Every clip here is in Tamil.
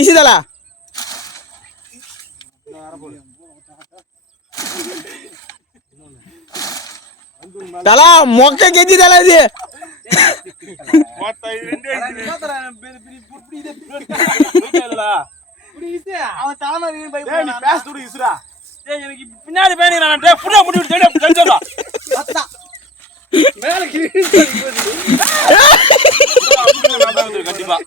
இசுதல தலா மொக்க கெஞ்சி தல இது பின்னாடி கண்டிப்பா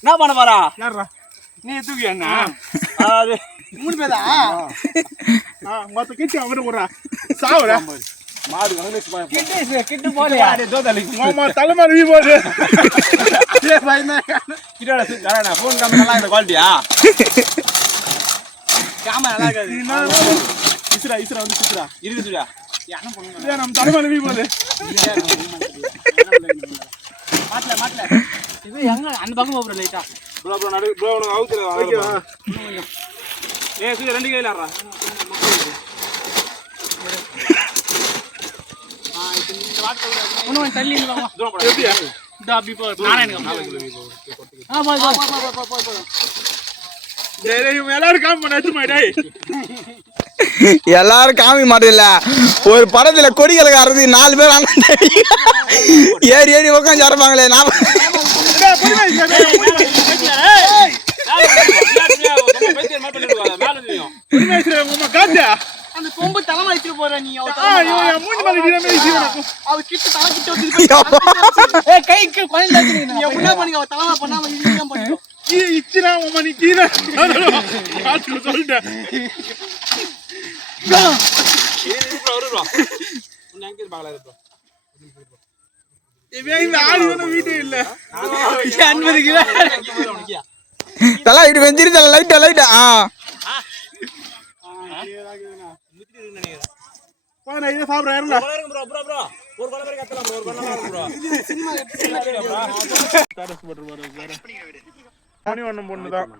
என்ன பண்ண போறா நீ தூக்கி என்ன மூணு பேரா மொத்த கிட்டு அவரு போறா சாவுற மாடு கிட்டு போலையா தலைமாரி வீ போடு போன் கேமரா நல்லா இருக்குது குவாலிட்டியா கேமரா நல்லா இருக்காது இசுரா வந்து இசுரா இருக்குதுடா நம்ம தலைமாரி வீ போடு மாட்டல இது எங்க அந்த பக்கம் போற லைட்டா ப்ரோ நடு ப்ரோ உனக்கு அவுத்துறா ரெண்டு கையில ஆறா இந்த வாட் ஒண்ணு தள்ளி வாங்க எப்படியா டாபி போ நாராயணன் எல்லாரும் காமி பண்ண எல்லாரும் காமி மாட்டேல ஒரு படத்துல கொடிகளுக்கு அறுது 4 பேர் ஏறி ஏறி உட்காந்து அரப்பாங்களே நான் அந்த கொம்பு தலைமை வச்சிட்டு போற நீ கைக்கு என்ன பண்ணீங்க தலைமை பண்ணாம இதுதான் பண்ணி இச்சிரா உமா நீ கீழே சொல்லிட்டேன் வீட்டே இல்ல 50 கிலோ தலா இடு வெஞ்சிரு தல லைட்டா போனா இத சாப்பிடுறேன்ல ப்ரோ ஒரு கொலை வரை கத்தலாம் ப்ரோ ஒரு கொலை நல்லா ப்ரோ சினிமா ஸ்டேட்டஸ் போட்டு பாரு வேற மணி ஒண்ணு பொண்ணுதான்